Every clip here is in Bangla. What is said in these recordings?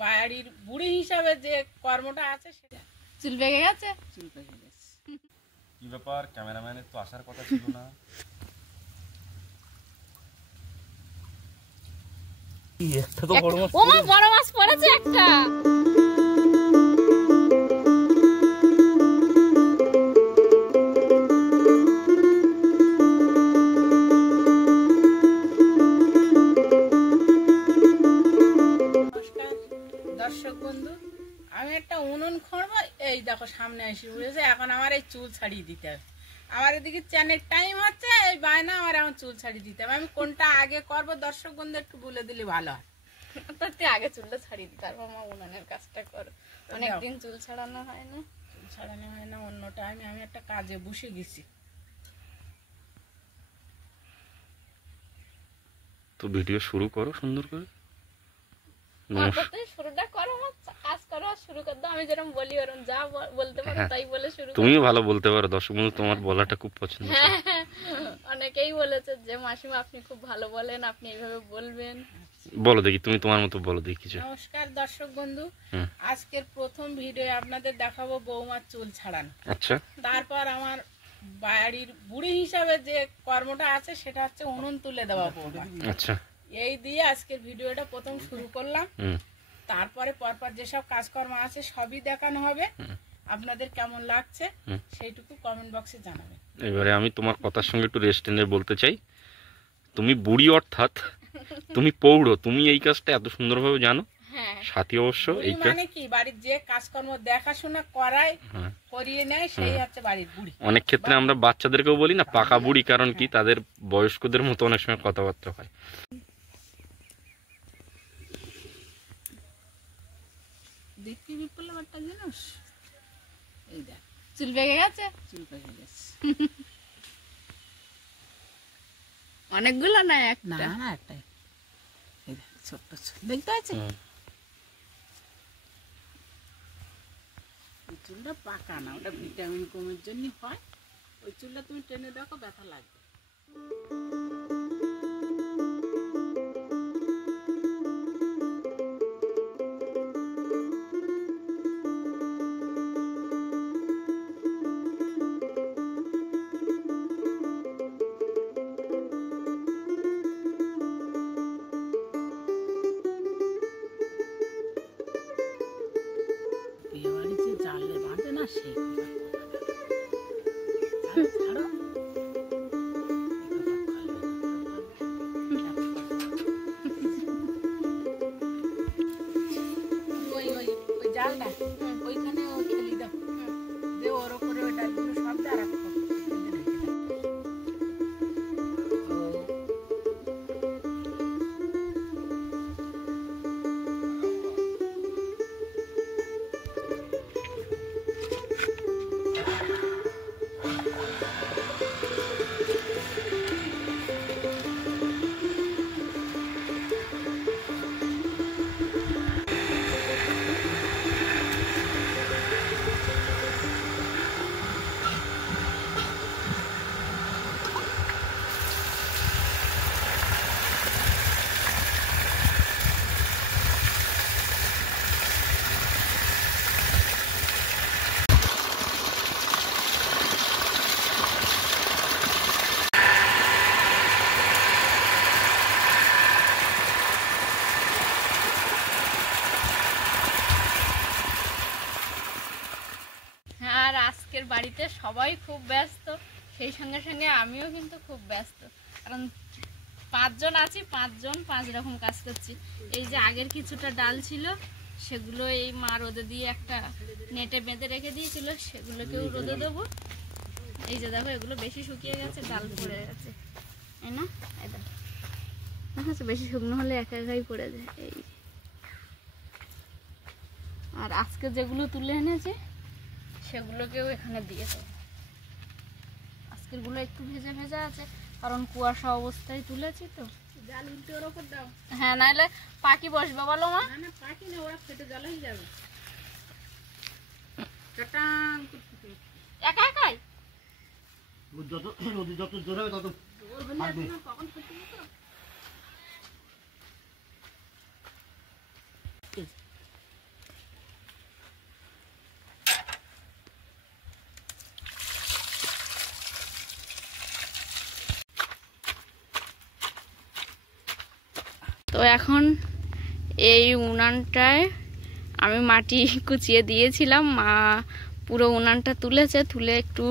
বাড়ির বুড়ি হিসাবে যে কর্মটা আছে সেটা চুল পেকে গেছে। চুল পেকে গেছে। কি ব্যাপার, ক্যামেরাম্যানের তো আসার কথা ছিল না? একটা তো বড় মাছ, ওমা বড় মাছ পড়েছে একটা। দর্শক বন্ধু, আমি একটা উনুন খড়বো, এই দেখো সামনে এসে উঠেছে। এখন আমার এই চুল ছাড়িয়ে দিতে হবে। আমার এদিকে চ্যানেল টাইম হচ্ছে, এই বায়না আমার এখন চুল ছাড়িয়ে দিতে হবে। আমি কোনটা আগে করবো দর্শক বন্ধু একটু বলে দিলে ভালো হয়। তাতে আগে চুলটা ছাড়িয়ে দিই, তারপর মা উনানের কাজটা করো। অনেকদিন চুল ছাড়ানো হয় না। চুল ছাড়ানো হয় না, অন্য টাইমে আমি একটা কাজে বসে গেছি। তো ভিডিও শুরু করো সুন্দর করে। শুরুটা করো, কাজ করো, শুরু করে দাও। আমি যেরকম বলি ওরকম যা বলতে পারো তাই বলে শুরু। তুমিও ভালো বলতে পারো, দর্শক বন্ধু তোমার বলাটা খুব পছন্দ। অনেকেই বলেছে যে মাসিমা আপনি খুব ভালো বলেন, আপনি এইভাবে বলবেন। বলো দেখি, তুমি তোমার মতো বলো দেখি কিছু। নমস্কার দর্শক বন্ধু, আজকের প্রথম ভিডিও আপনাদের দেখাবো বৌমার চুল ছাড়ানো। আচ্ছা, তারপর আমার বাড়ির বুড়ি হিসাবে যে কর্মটা আছে সেটা হচ্ছে উনুন তুলে দেওয়া বৌমা। আচ্ছা, এই দিয়ে আজকের ভিডিওটা প্রথম শুরু করলাম। তারপরে পরপর যেসব কাজকর্ম আছে সবই দেখানো হবে। আপনাদের কেমন লাগছে সেইটুকু কমেন্ট বক্সে জানাবেন। এবারে আমি তোমার কথার সঙ্গে একটু রেস্টেনে বলতে চাই। তুমি বুড়ি অর্থাৎ তুমি পৌড়ো, তুমি এই কাজটা এত সুন্দরভাবে জানো। সাথী অবশ্য এই মানে কি বাড়ির যে কাজকর্ম দেখাশোনা করায় করিয়ে নেয় সেই হচ্ছে বাড়ির বুড়ি। অনেক ক্ষেত্রে আমরা বাচ্চাদেরকেও বলি না পাকা বুড়ি, কারণ কি তাদের বয়স্কদের মতো অনেক সময় কথাবার্তা হয়। দেখতে বিপ্লব একটা জিনিস, এই দেখ চুল পেকে গেছে। চুল পেকে গেছে। অনেকগুলো না একটা, না একটাই, এই দেখ ছোট্ট চুল দেখতে আছে। ওই চুলটা পাকা না, ওটা ভিটামিন কমের জন্য হয়। ওই চুলটা তুমি টেনে দেখো, ব্যথা লাগবে। জালে বাঁধে না সে জালটা ওইখানে ও খেলি দাও, যে ওর ওপরে ওই ডালগুলো সব দিয়ে আর একটা বাড়িতে সবাই খুব ব্যস্ত, সেই সঙ্গে সঙ্গে আমিও কিন্তু খুব ব্যস্ত। কারণ 5 জন আছি, 5 রকম কাজ করছি। এই যে আগের কিছুটা ডাল ছিল সেগুলো এই মা রোদে দিয়ে একটা নেটে বেঁধে রেখে দিয়েছিল, সেগুলোকেও রোদে দেবো। এই যে দেখো এগুলো বেশি শুকিয়ে গেছে, ডাল পড়ে গেছে, তাই না? এই দেখো বেশি শুকনো হলে একা একাই পড়ে যায়। এই আর আজকে যেগুলো তুলে এনেছি সেগুলোকেও এখানে দিয়ে দেবো। আজকের গুলো একটু ভেজা ভেজা আছে, কারণ কুয়াশা অবস্থায় তুলেছি তো। জাল উল্টে ওর ওপর দাও। হ্যাঁ, নাইলে পাখি বসবে বলো মা। না পাখি না, ওরা ফেটে জল হয়ে যাবে। একা একাই যত জোরে হবে তত কখন ফেটে তো এখন এই উনানটায় আমি মাটি কুচিয়ে দিয়েছিলাম, মা পুরো উনানটা তুলেছে, তুলে একটু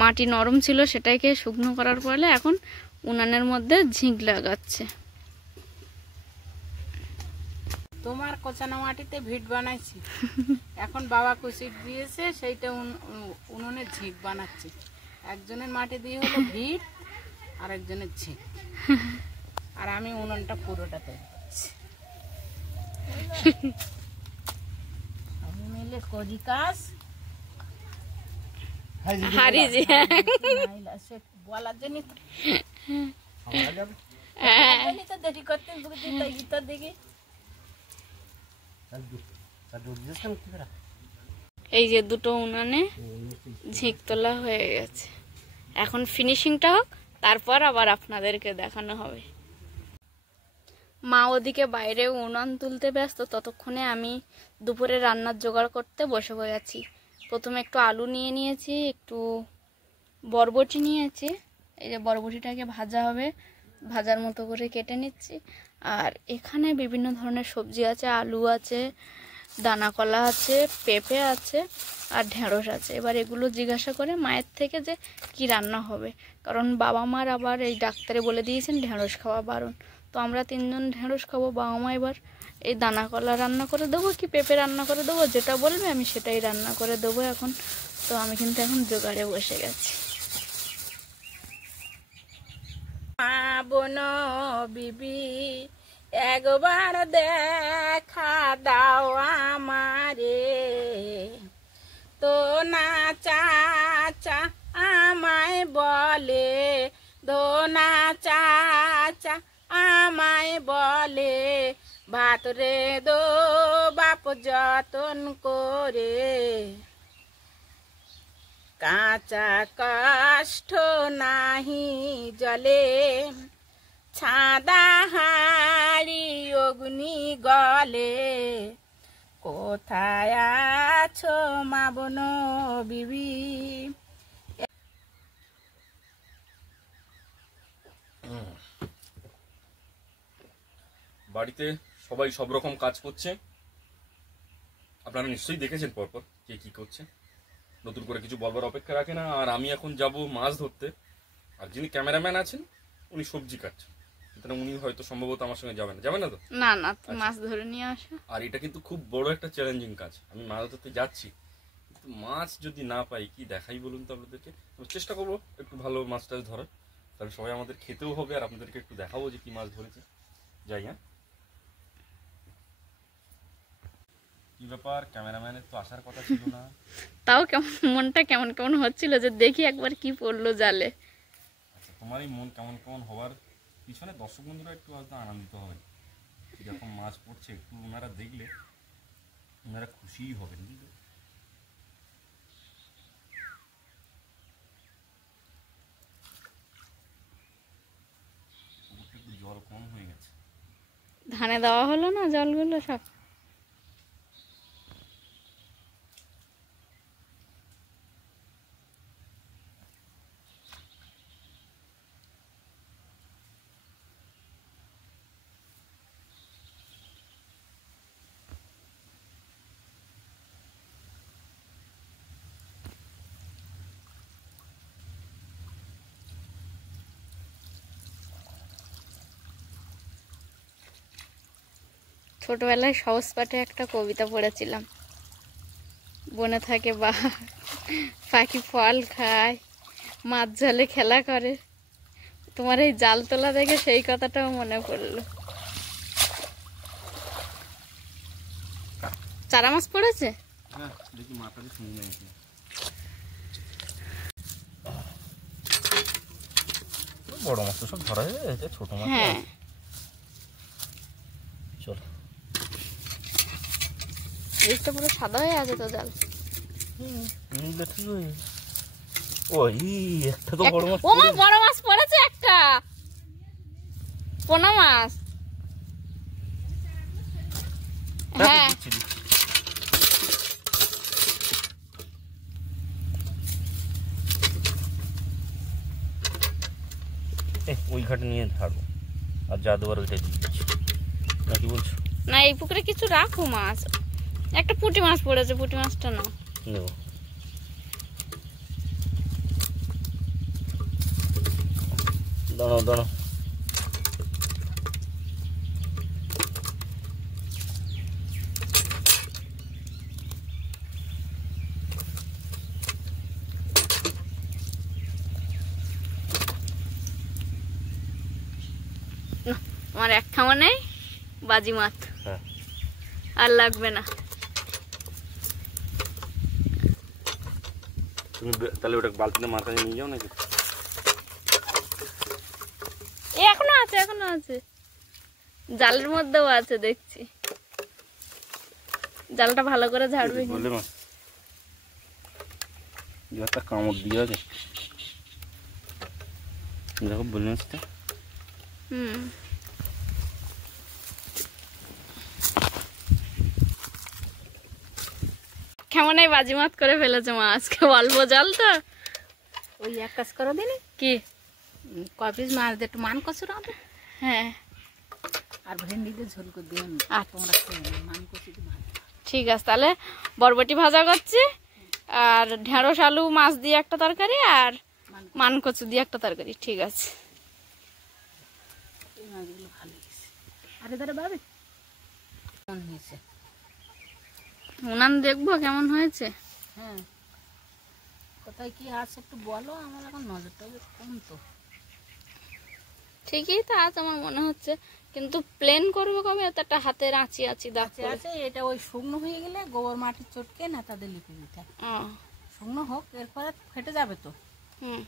মাটি নরম ছিল সেটাকে শুকনো করার পরে এখন উনানের মধ্যে ঝিঁক লাগাচ্ছে। তোমার কোচানো মাটিতে ভিট বানাইছি, এখন বাবা কুচি দিয়েছে সেইটা উনুনে ঝিঁক বানাচ্ছি। একজনের মাটি দিয়ে হলো ভিট আর একজনের ঝিঁক, আর আমি উনুনটা পুরোটা তৈরি করছি। আমি মিলে করি কাজ, বলার জন্য তো দেরি করতে দেখি। এই যে দুটো উনানে ঝিঁক তোলা হয়ে গেছে, এখন ফিনিশিংটা হোক, তারপর আবার আপনাদেরকে দেখানো হবে। মা ওদিকে বাইরে উনান তুলতে ব্যস্ত, ততক্ষণে আমি দুপুরে রান্নার জোগাড় করতে বসে গেছি। প্রথমে একটু আলু নিয়ে নিয়েছি, একটু বরবটি নিয়েছি, এই যে বরবটিটাকে ভাজা হবে, ভাজার মতো করে কেটে নিচ্ছি। আর এখানে বিভিন্ন ধরনের সবজি আছে, আলু আছে, দানা কলা আছে, পেঁপে আছে আর ঢেঁড়স আছে। এবার এগুলো জিজ্ঞাসা করে মায়ের থেকে যে কি রান্না হবে, কারণ বাবা মার আবার এই ডাক্তারে বলে দিয়েছেন ঢেঁড়স খাওয়া বারণ। তো আমরা 3 জন ঢেঁড়স খাবো, বাবা মা এবার এই দানা কলা রান্না করে দেবো কি পেঁপে রান্না করে দেবো, যেটা বলবে আমি সেটাই রান্না করে দেবো এখন। তো আমি কিন্তু এখন জোগাড়ে বসে গেছি। মা বোন বিবি একবার দেখা দাও আমারে, তো না চাচা আমায় বলে, দোনা চাচা আমায় বলে, ভাত রে দো বাপ যতন করে, কাঁচা কাষ্ঠ নাহি জলে, ছাদা হাড়ি অগ্নি গলে, কোথায় আছো মা বোন বিবি। বাড়িতে সবাই সব রকম কাজ করছে, আপনারা নিশ্চয়ই দেখেছেন পরপর কে কি করছে, নতুন করে কিছু বলবার অপেক্ষা রাখে না। আর আমি এখন যাব মাছ ধরতে, আর যিনি ক্যামেরাম্যান আছেন উনি সবজি কাটছেন, সুতরাং উনি হয়তো সম্ভবত আমার সঙ্গে যাবেন না তো? না না, মাছ ধরে নিয়ে আসো। আর এটা কিন্তু খুব বড় একটা চ্যালেঞ্জিং কাজ, আমি মাছ ধরতে যাচ্ছি, কিন্তু মাছ যদি না পাই কি দেখাই বলুন তো আপনাদেরকে। চেষ্টা করবো একটু ভালো মাছ টাছ ধরার, তাহলে সবাই আমাদের খেতেও হবে আর আপনাদেরকে একটু দেখাবো যে কি মাছ ধরেছে। যাই, হ্যাঁ। কি ব্যাপার, ক্যামেরাম্যানের তো আসার কথা ছিল না, তাও কেমন মনটা কেমন কেমন হচ্ছিল যে দেখি একবার কি পড়লো জালে। আচ্ছা, তোমার এই মন কেমন কেমন হওয়ার পিছনে দর্শক বন্ধুরা একটু হয়তো আনন্দিত হবে, এরকম মাছ পড়ছে একটু ওনারা দেখলে ওনারা খুশিই হবেন। কিন্তু একটু জল কম হয়ে গেছে, ধানে দেওয়া হলো না জলগুলো সব। ছোটবেলায় সহজ পাঠে একটা কবিতা পড়েছিলাম, বনে থাকে বা পাখি ফল খায়, মাছ জালে খেলা করে। তোমার এই জাল তোলা দেখে সেই কথাটাও মনে পড়লো। চারা মাছ পড়েছে, বড় মাছ তো সব ধরা যায়, এটা ছোট মাছ। হ্যাঁ চলো, জিনিসটা পুরো সাদা হয়ে আছে তো জাল। ওই একটা তো বড় মাছ, ও মা বড় মাছ পড়েছে একটা, পোনা মাছ। হ্যাঁ ওই ঘাটে নিয়ে ছাড়বো, আর যা দেওয়ার ওইটাই দিয়ে দিচ্ছি। কি বলছো? না এই পুকুরে কিছু রাখো মাছ, একটা পুঁটি মাছ পড়েছে, পুঁটি মাছটা নাও। নেব। দাঁড়াও দাঁড়াও, আমার এক খামা নেই বাজি মাছ, হ্যাঁ আর লাগবে না। তুমি তাহলে ওটা বালতিতে মাথা নিয়ে যাও নাকি? এখনো আছে, এখনো আছে, জালের মধ্যেও আছে দেখছি। জালটা ভালো করে ঝাড়বে। বলে মাছ একটা কামড় দিয়ে আছে, দেখো বলে মাছটা। কেমন এই বাজিমাত করে ফেলেছে মাছকে, অল্প জল তো। ওই এক কাজ করো দিনি কি কয় পিস মাছ দিয়ে একটু মান কচুর হবে, হ্যাঁ আর ভেন্ডি দিয়ে ঝোল করে দিয়ে আর তোমরা খেয়ে নেবে, মান কচু দিয়ে ভাত। ঠিক আছে, তাহলে বরবটি ভাজা করছি, আর ঢেঁড়স আলু মাছ দিয়ে একটা তরকারি, আর মান কচু দিয়ে একটা তরকারি। ঠিক আছে, এই মাছগুলো ভালো হয়েছে। আরে দাঁড়া ভাবি কেমন হয়েছে? উনান দেখবো কেমন হয়েছে। হ্যাঁ, কোথায় কি আছে একটু বলো, আমার এখন নজরটা কম তো। ঠিকই তো আছে আমার মনে হচ্ছে, কিন্তু প্লেন করবো কবে? এত একটা হাতের আঁচি আঁচি দাগ আছে আছে, এটা ওই শুকনো হয়ে গেলে গোবর মাটির চটকে না তাদের লিপে দিতে হয়। শুকনো হোক, এরপরে ফেটে যাবে তো,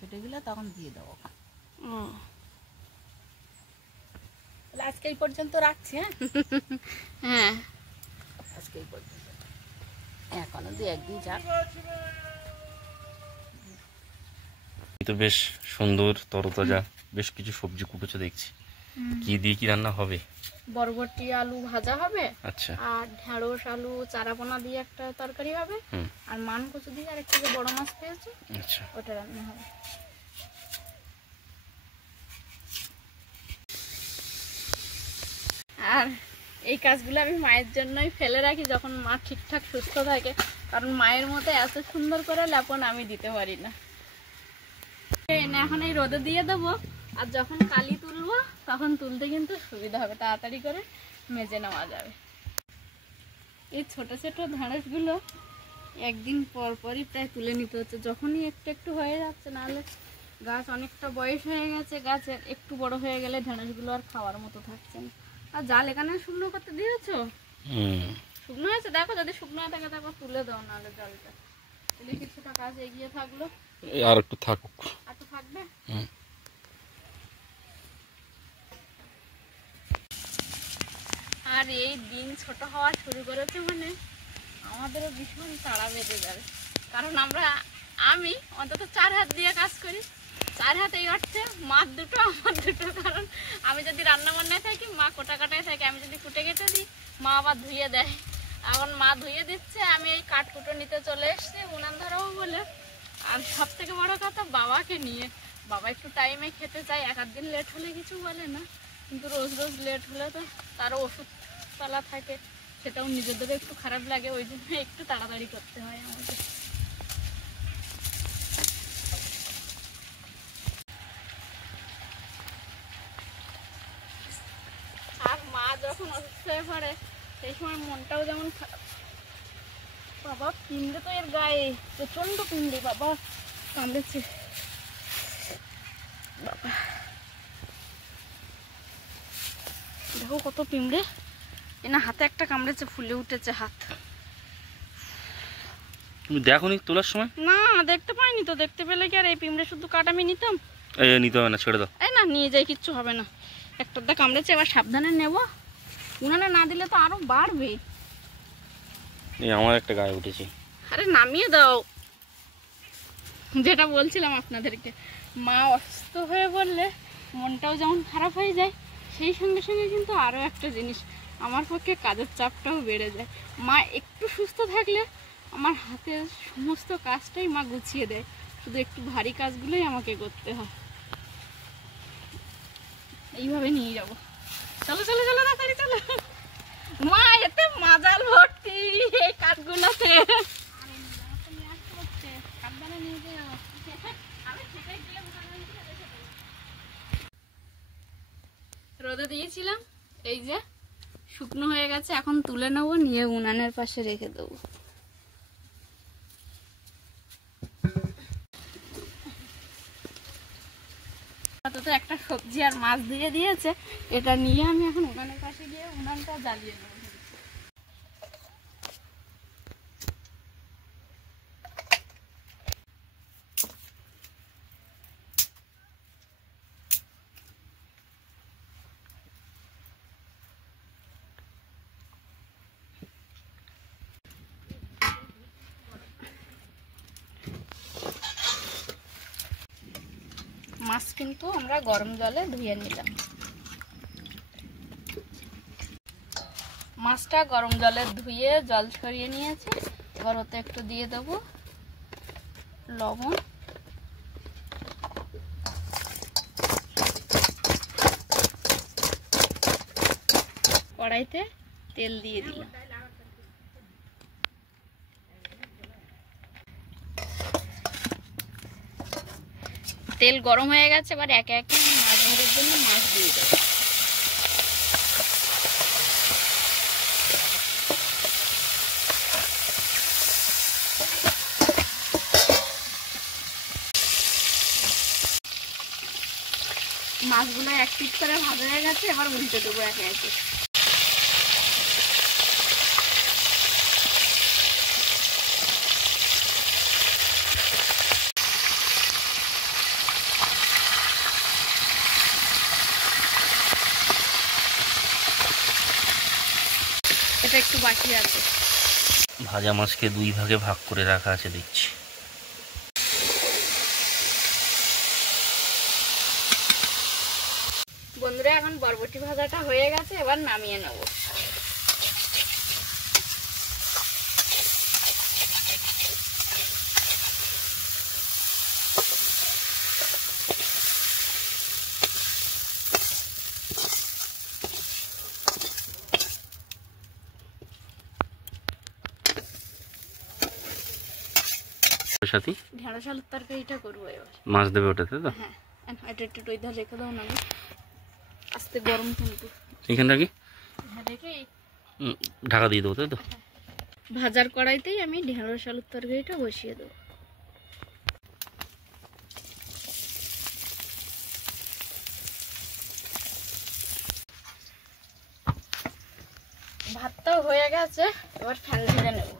ফেটে গেলে তখন দিয়ে দেবো। তাহলে আজকে এই পর্যন্ত রাখছি। হ্যাঁ হ্যাঁ, আজকে এই পর্যন্ত, এখনো দু একদিন যাক। তো বেশ সুন্দর তরতাজা বেশ কিছু সবজি কুটেছো দেখছি, কি দিয়ে কি রান্না হবে? বরবটি আলু ভাজা হবে, আচ্ছা, আর ঢেঁড়স আলু চারাপোনা দিয়ে একটা তরকারি হবে, আর মান কচু দিয়ে আর একটা যে বড় মাছ পেয়েছি আচ্ছা, ওটা রান্না হবে। আর এই কাজগুলো আমি মায়ের জন্যই ফেলে রাখি, যখন মা ঠিকঠাক সুস্থ থাকে, কারণ মায়ের মতো এত সুন্দর করে লেপন আমি দিতে পারি না। এনে এখন এই রোদে দিয়ে দেবো, আর যখন কালি তুলবো তখন তুলতে কিন্তু সুবিধা হবে, তাড়াতাড়ি করে মেজে নেওয়া যাবে। এই ছোট ছোট ঢেঁড়সগুলো একদিন পর পরই প্রায় তুলে নিতে হচ্ছে, যখনই একটু একটু হয়ে যাচ্ছে, নাহলে গাছ অনেকটা বয়স হয়ে গেছে, গাছের একটু বড় হয়ে গেলে ঢেঁড়সগুলো আর খাওয়ার মতো থাকছে না। আর জাল এখানে শুকনো করতে দিয়েছো? শুকনো হয়েছে? দেখো, যদি শুকনো থাকে তারপর তুলে দাও, নাহলে জলটা তাহলে কিছুটা কাজ এগিয়ে থাকলো। আর একটু থাকুক, আর তো থাকবে। আর এই দিন ছোট হওয়া শুরু করেছে মানে আমাদেরও ভীষণ তাড়া বেঁধে যাবে, কারণ আমি অন্তত 4 হাত দিয়ে কাজ করি। 4 হাত এই অর্থে মার দুটো আমার দুটো, কারণ আমি যদি রান্না বান্নায় থাকি মা কোটা কাটায় থাকে, আমি যদি কুটে কেটে দিই মা আবার ধুয়ে দেয়। এখন মা ধুয়ে দিচ্ছে, আমি এই কাঠ কুটো নিতে চলে এসছি উনান ধরাবো বলে। আর সব থেকে বড় কথা বাবাকে নিয়ে, বাবা একটু টাইমে খেতে চায়, 1 দিন লেট হলে কিছু বলে না, কিন্তু রোজ রোজ লেট হলে তো তারও ওষুধ পালা থাকে, সেটাও নিজেদেরও একটু খারাপ লাগে, ওই জন্য একটু তাড়াতাড়ি করতে হয় আমাদের। আর মা যখন অসুস্থ হয়ে পড়ে সেই সময় মনটাও যেমন খারাপ। বাবা পিঁমড়ে তো এর গায়ে, প্রচন্ড পিঁমড়ে, বাবা কামড়েছে বাবা, দেখো কত পিঁমড়ে। এনা হাতে একটা কামড়েছে, ফুলে উঠেছে হাত। তুমি দেখো নি তোলার সময়? না দেখতে পাইনি তো, দেখতে পেলে কি আর এই পিঁমড়ে শুধু কাটা আমি নিতাম? এই নিতে হবে না, ছেড়ে দাও। এই না, নিয়ে যাই, কিচ্ছু হবে না। একটা কামড়েছে, এবার সাবধানে নেব, উনানে না দিলে তো আরো বাড়বে। এই আমার একটা গায়ে উঠেছে। আরে নামিয়ে দাও। যেটা বলছিলাম আপনাদেরকে, মা অসুস্থ হয়ে পড়লে মনটাও যেমন খারাপ হয়ে যায়, সেই সঙ্গে সঙ্গে কিন্তু আরও একটা জিনিস, আমার পক্ষে কাজের চাপটাও বেড়ে যায়। মা একটু সুস্থ থাকলে আমার হাতের সমস্ত কাজটাই মা গুছিয়ে দেয়, শুধু একটু ভারী কাজগুলোই আমাকে করতে হয়। এইভাবে নিয়ে যাবো, চলো চলো চলো তাড়াতাড়ি চলো। মা এতে মাজাল ভর্তি এই কাঠগুলোতে। রোদে দিয়েছিলাম, এই যে শুকনো হয়ে গেছে, এখন তুলে নেবো, নিয়ে উনানের পাশে রেখে দেবো। তো একটা সবজি আর মাছ দিয়ে দিয়েছে, এটা নিয়ে আমি এখন উনানের পাশে গিয়ে উনানটা জ্বালিয়ে দেবো। মাছ কিন্তু আমরা গরম জলে ধুয়ে নিলাম। মাছটা গরম জলে ধুয়ে জল ছড়িয়ে নিয়েছি। এবার ওতে একটু দিয়ে দেবো লবণ, কড়াইতে তেল দিয়ে দিলাম। তেল গরম হয়ে গেছে, এবার একে একে মাছ ভাজার জন্য মাছ দিয়ে দেবো। মাছগুলো এক পিট করে ভাজা হয়ে গেছে, এবার উল্টে দেবো একে একে। এটা একটু বাকি আছে। ভাজা মাছকে দুই ভাগে ভাগ করে রাখা আছে দেখছি। বন্ধুরা এখন বরবটি ভাজাটা হয়ে গেছে, এবার নামিয়ে নেব। সাথী ঢেঁড়স আলুর তরকারিটা করবো এবার। মাছ দেবে ওটাতে তো? হ্যাঁ, এটা একটু ওই ধার রেখে দাও না, আস্তে গরম কিন্তু। এখানটা কি রেখে ঢাকা দিয়ে দেবো তাই তো? ভাজার কড়াইতেই আমি ঢেঁড়স আলুর তরকারিটা বসিয়ে দেবো। ভাতটাও হয়ে গেছে, এবার ফ্যান ঝেড়ে নেব।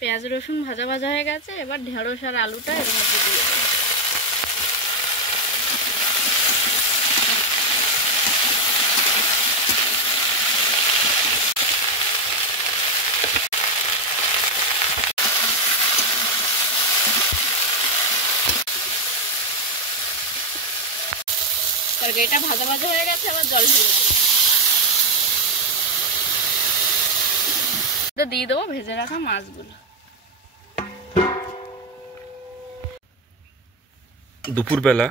পেঁয়াজ রসুন ভাজা ভাজা হয়ে গেছে, এবার ঢেঁড়স আর আলুটা এর মধ্যে দিয়ে দেবো। তরকারিটা ভাজা ভাজা হয়ে গেছে, এবার জল ঢেলে দেবো। দিয়ে দেবো ভেজে রাখা মাছগুলো। দুপুরবেলা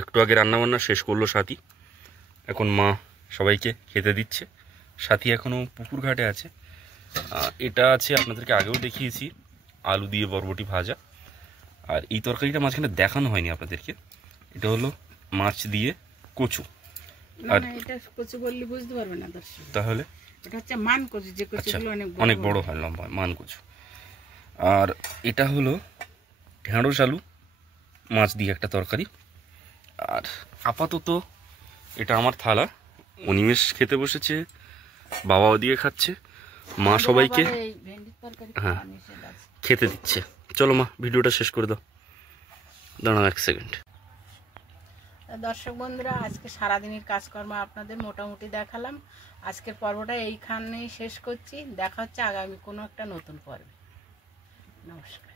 একটু আগে রান্নাবান্না শেষ করলো সাথী, এখন মা সবাইকে খেতে দিচ্ছে। সাথী এখনও পুকুর ঘাটে আছে। এটা আছে, আপনাদেরকে আগেও দেখিয়েছি, আলু দিয়ে বরবটি ভাজা। আর এই তরকারিটা মাঝখানে দেখানো হয়নি আপনাদেরকে, এটা হলো মাছ দিয়ে কচু। আর এটা কচু বললে বুঝতে পারবে না দর্শক, তাহলে এটা হচ্ছে মান কচু, যে কচুগুলো অনেক বড় হয়, লম্বা হয়, মান কচু। আর এটা হলো ঢেঁড়স আলু মাছ দিয়ে একটা তরকারি। আর আপাতত এটা আমার থালা, অনিমেষ খেতে বসেছে, বাবাও দিয়ে খাচ্ছে, মা সবাইকে হ্যাঁ খেতে দিচ্ছে। চলো মা ভিডিওটা শেষ করে দাও, দাঁড়াও 1 সেকেন্ড। দর্শক বন্ধুরা, আজকে সারাদিনের কাজকর্ম আপনাদের মোটামুটি দেখালাম। আজকের পর্বটা এইখানেই শেষ করছি। দেখা হচ্ছে আগামী কোনো একটা নতুন পর্বে। নমস্কার।